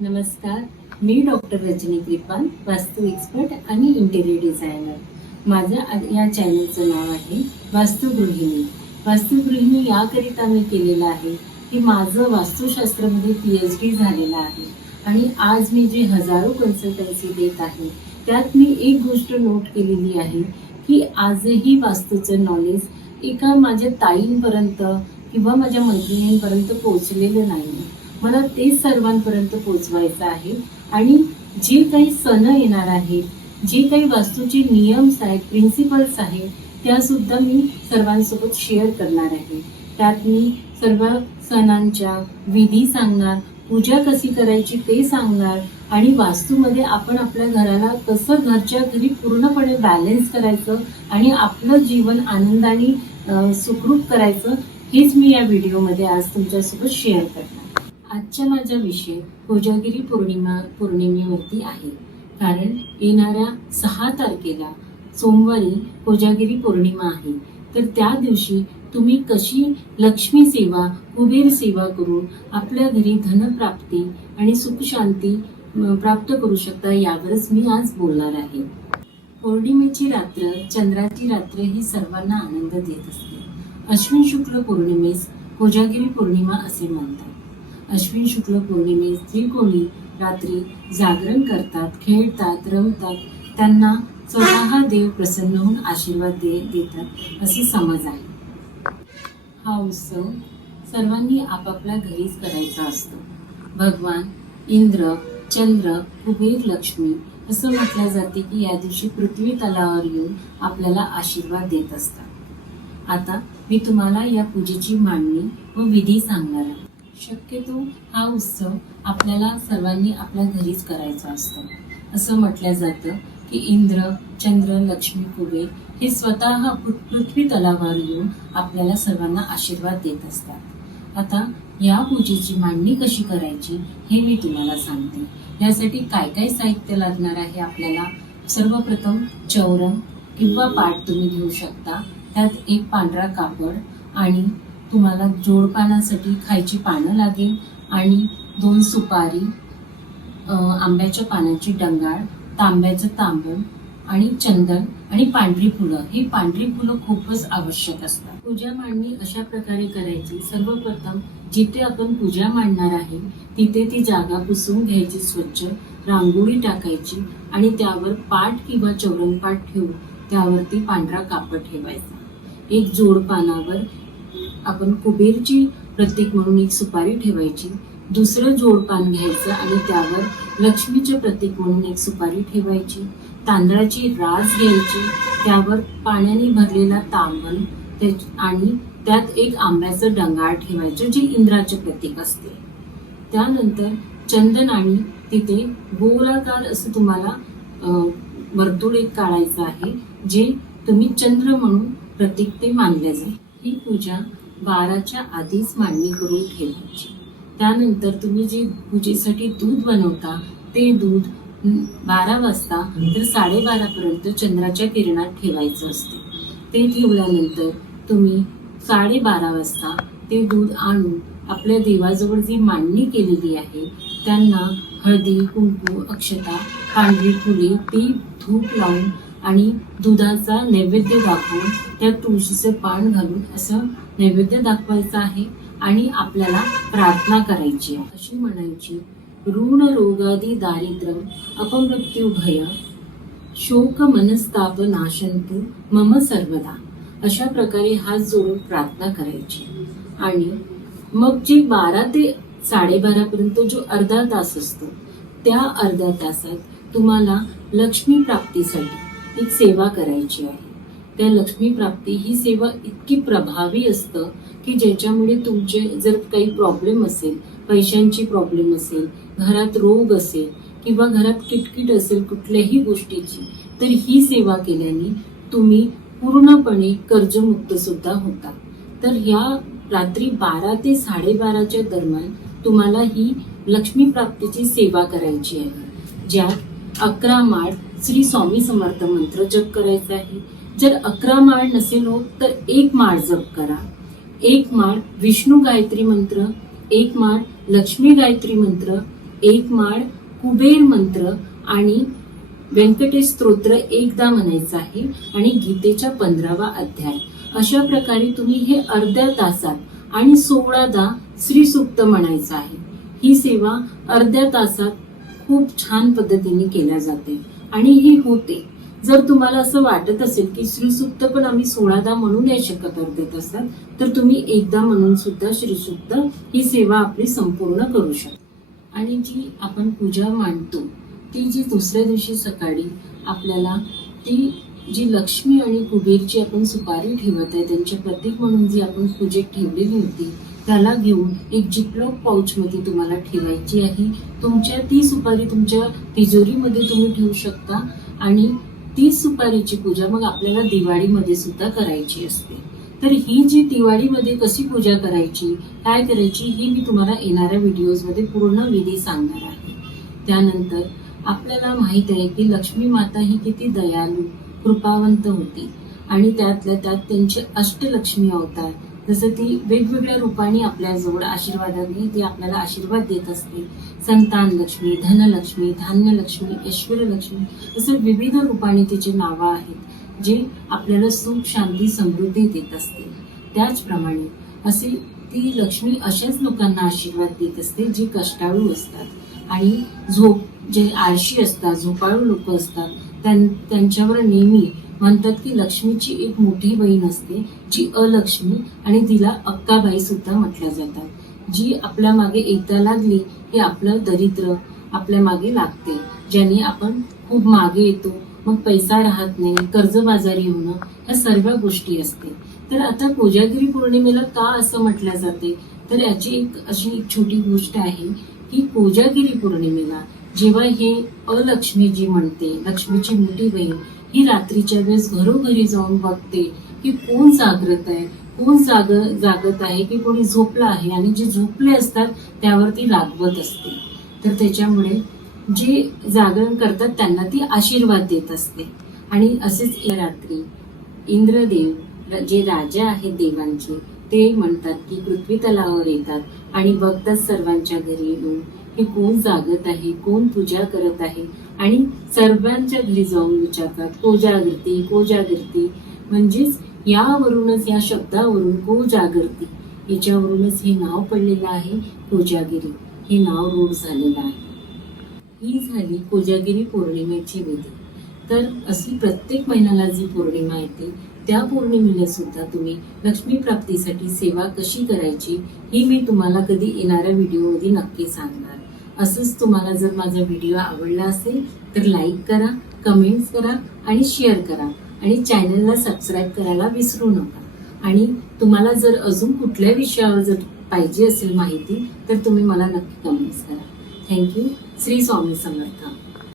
नमस्कार, मी डॉक्टर रजनी कृपाल, वास्तू एक्सपर्ट आणि इंटेरियर डिझायनर. माझं या चॅनलचं नाव आहे वास्तुगृहिणी. वास्तुगृहिणी याकरिता मी केलेलं आहे की माझं वास्तुशास्त्रामध्ये PhD झालेलं आहे आणि आज मी जे हजारो कन्सल्टन्सी देत आहे त्यात मी एक गोष्ट नोट केलेली आहे की आजही वास्तूचं नॉलेज एका माझ्या ताईंपर्यंत किंवा माझ्या मैत्रिणींपर्यंत पोहोचलेलं नाही. मला ते सर्वांपर्यंत पोहोचवायचं आहे आणि जे काही सण येणार आहेत, जे काही वास्तूचे नियम्स आहेत, प्रिन्सिपल्स आहेत, त्यासुद्धा मी सर्वांसोबत शेअर करणार आहे. त्यात मी सर्व सणांच्या विधी सांगणार, पूजा कशी करायची ते सांगणार आणि वास्तूमध्ये आपण आपल्या घराला कसं घरच्या घरी पूर्णपणे बॅलन्स करायचं आणि आपलं जीवन आनंदाने सुखरूप करायचं हेच मी या व्हिडिओमध्ये आज तुमच्यासोबत शेअर करणार. आजचा माझा विषय कोजागिरी पौर्णिमेवरती आहे. कारण येणाऱ्या 6 तारखेला सोमवारी कोजागिरी पौर्णिमा आहे. तर त्या दिवशी तुम्ही कशी लक्ष्मी सेवा, कुबेर सेवा करून आपल्या घरी धनप्राप्ती आणि सुखशांती प्राप्त करू शकता यावरच मी आज बोलणार आहे. पौर्णिमेची रात्र, चंद्राची रात्र ही सर्वांना आनंद देत असते. अश्विन शुक्ल पौर्णिमेस कोजागिरी पौर्णिमा असे म्हणतात. अश्विन शुक्ल पौर्णिमेस जे कोणी रात्री जागरण करतात, खेळतात, रमतात, त्यांना स्वतः देव प्रसन्न होऊन आशीर्वाद देतात असे समज आहे. हा उत्सव सर्वांनी आपापल्या घरीच करायचा असतो. भगवान इंद्र, चंद्र, कुबेर, लक्ष्मी असं म्हटलं जाते की या दिवशी पृथ्वी तलावर येऊन आपल्याला आशीर्वाद देत असतात. आता मी तुम्हाला या पूजेची मांडणी व विधी सांगणार आहे. शक्यतो हा उत्सव आपल्याला सर्वांनी आपल्या घरीच करायचा असतो. असं म्हटलं जातं की इंद्र, चंद्र, लक्ष्मी, कुबेर हे स्वतः पृथ्वी तलावर येऊन आपल्याला सर्वांना आशीर्वाद देत असतात. आता या पूजेची मांडणी कशी करायची हे मी तुम्हाला सांगते. यासाठी काय काय साहित्य लागणार आहे आपल्याला. सर्वप्रथम चौरंग किंवा पाट तुम्ही घेऊ शकता. त्यात एक पांढरा कापड आणि तुम्हाला जोडपानासाठी खायची पानं लागेल आणि 2 सुपारी, आंब्याच्या पानाची डंगाळ, तांब्याचं तांबण आणि चंदन आणि पांढरी फुलं. ही पांढरी फुलं खूपच आवश्यक असतात. पूजा मांडणी अशा प्रकारे करायची. सर्वप्रथम जिथे आपण पूजा मांडणार आहे तिथे ती जागा पुसून घ्यायची, स्वच्छ रांगोळी टाकायची आणि त्यावर पाट किंवा चौरंग पाट ठेवून त्यावरती पांढरा कापड ठेवायचा. एक जोडपानावर आपण कुबेरची प्रतीक म्हणून एक सुपारी ठेवायची. दुसरं जोडपान घ्यायचं आणि त्यावर लक्ष्मीचे प्रतीक म्हणून एक सुपारी ठेवायची. तांदळाची रास घ्यायची, त्यावर पाण्याने भरलेला तांबण आणि त्यात एक आंब्याचं डंगाळ ठेवायचं जे इंद्राचे प्रतीक असते. त्यानंतर चंदन आणि तिथे गोलाकार असं तुम्हाला वर्तुळ एक काढायचं आहे जे तुम्ही चंद्र म्हणून प्रतीक ते मानले जाईल. ही पूजा 12च्या आधीच मांडणी करून ठेवायची. त्यानंतर तुम्ही जे पूजेसाठी दूध बनवता ते दूध 12 वाजता तर 12:30 पर्यंत चंद्राच्या किरणात ठेवायचं असते. ते ठेवल्यानंतर तुम्ही 12:30 वाजता ते दूध आणून आपल्या देवाजवळ जी मांडणी केलेली आहे त्यांना हळदी, कुंकू, अक्षता, पांढरी फुले, ती धूप लावून आणि दुधाचा नैवेद्य दाखवून त्यात तुळशीचं पान घालून असं नैवेद्य दाखवायचं आहे आणि आपल्याला प्रार्थना करायची आहे. अशी म्हणायची, ऋण रोगादी दारिद्र्यम अपमृत्यू भय शोक मनस्ताप नाशंतु मम सर्वदा. अशा प्रकारे हात जोडून प्रार्थना करायची. आणि मग जे 12 ते 12:30 पर्यंत जो अर्धा तास असतो त्या अर्ध्या तासात तुम्हाला लक्ष्मी प्राप्तीसाठी एक सेवा करायची आहे. त्या लक्ष्मी प्राप्ती ही सेवा इतकी प्रभावी असतं की ज्याच्यामुळे तुमचे जर काही प्रॉब्लेम असेल, पैशांची प्रॉब्लेम असेल, घरात रोग असेल किंवा घरात किटकिट असेल कुठल्याही गोष्टीची, तर ही सेवा केल्याने तुम्ही पूर्णपणे कर्जमुक्त सुद्धा होता. तर या रात्री 12 ते 12:30च्या दरम्यान तुम्हाला ही लक्ष्मी प्राप्तीची सेवा करायची आहे. ज्यात 11 माळ श्री स्वामी समर्थ मंत्र जप करायचा आहे. जर 11 माळ नसेल होत तर 1 माळ जप करा. 1 माळ विष्णू गायत्री मंत्र, 1 माळ लक्ष्मी गायत्री मंत्र, एक माळ कुबेर मंत्र आणि व्यंकटेश स्तोत्र एकदा म्हणायचं आहे आणि गीतेचा 15वा अध्याय. अशा प्रकारे तुम्ही हे अर्ध्या तासात आणि 16दा श्री सूक्त म्हणायचं आहे. ही सेवा अर्ध्या तासात खूप छान पद्धतीने केल्या जाते आणि ही होते. जर तुम्हाला असं वाटत असेल की श्रीसूक्त पण आम्ही 16दा म्हणू नाही शकत अर्ध्या तासात, तर तुम्ही एकदा म्हणून सुद्धा श्रीसूक्त ही सेवा आपली संपूर्ण करू शकता. आणि जी आपण पूजा मांडतो ती जी दुसऱ्या दिवशी सकाळी आपल्याला ती जी लक्ष्मी आणि कुबेरची आपण सुपारी ठेवत आहे त्यांचे प्रतीक म्हणून जी आपण पूजेत ठेवलेली होती त्याला घेऊन एक जिपलॉक पाऊचमध्ये तुम्हाला ठेवायची आहे. तुमच्या ती सुपारी तुमच्या तिजोरीमध्ये तुम्ही ठेवू शकता आणि ती सुपारीची पूजा मग आपल्याला दिवाळीमध्ये सुद्धा करायची असते. तर ही जी दिवाळीमध्ये कशी पूजा करायची, काय करायची, ही मी तुम्हाला येणाऱ्या व्हिडिओजमध्ये पूर्ण विधी सांगणार आहे. त्यानंतर आपल्याला माहित आहे की लक्ष्मी माता ही किती दयाळू कृपावंत होती आणि त्यातल्या त्यात त्यांचे अष्टलक्ष्मी अवतार, जसं ती वेगवेगळ्या रूपाने आपल्याजवळ आशीर्वादाने ती आपल्याला आशीर्वाद देत असते. संतान लक्ष्मी, धनलक्ष्मी, धान्यलक्ष्मी, ऐश्वर्यलक्ष्मी असं विविध रूपाने तिचे नावं आहेत जे आपल्याला सुख, शांती, समृद्धी देत असते. त्याचप्रमाणे असे ती लक्ष्मी अशाच लोकांना आशीर्वाद देत असते जे कष्टाळू असतात आणि जे आळशी असतात, झोपाळू लोक असतात त्यांच्यावर नेहमी म्हणतात की लक्ष्मीची एक मोठी बहीण असते जी अलक्ष्मी आणि तिला अक्काबाई सुद्धा म्हटल्या जातात. जी आपल्या मागे एकदा लागली की आपलं दरिद्र आपल्या मागे लागते, ज्याने आपण खूप मागे येतो, मग पैसा राहत नाही, कर्जबाजारी होणं, या सर्व गोष्टी असते. तर आता कोजागिरी पौर्णिमेला का असं म्हटलं जाते, तर याची एक छोटी गोष्ट आहे की कोजागिरी पौर्णिमेला जेव्हा हे अलक्ष्मी जी म्हणते, लक्ष्मीची मोठी बहीण ही रात्रीच्या वेळेस घरोघरी जाऊन बघते की कोण जागृत आहे, कोण जागत आहे, की कोणी झोपलं आहे आणि जे झोपले असतात त्यावरती रागवत असते. तर त्याच्यामुळे जे जागरण करतात त्यांना ती आशीर्वाद देत असते. आणि असेच रात्री इंद्रदेव जे राजा आहेत देवांचे ते म्हणतात की पृथ्वी तलावर येतात आणि बघतात सर्वांच्या घरी येऊन की कोण जागत आहे, कोण पूजा करत आहे आणि सर्वांच्या घरी जाऊन विचारतात कोजागृती कोजागृती. म्हणजेच यावरूनच, या शब्दावरून कोजागृती याच्यावरूनच हे नाव पडलेलं आहे. कोजागिरी हे नाव रूढ झालेलं आहे. ही झाली कोजागिरी पौर्णिमेची विधी. तर अशी प्रत्येक महिन्याला जी पौर्णिमा येते त्या पौर्णिमेला सुद्धा तुम्ही लक्ष्मी प्राप्तीसाठी सेवा कशी करायची ही मी तुम्हाला कधी येणाऱ्या व्हिडिओमध्ये नक्की सांगणार. असंच तुम्हाला जर माझा व्हिडिओ आवडला असेल तर लाईक करा, कमेंट्स करा आणि शेअर करा आणि चॅनलला सबस्क्राईब करायला विसरू नका. आणि तुम्हाला जर अजून कुठल्या विषयावर जर पाहिजे असेल माहिती तर तुम्ही मला नक्की कमेंट्स करा. थँक्यू. श्री स्वामी समर्थ.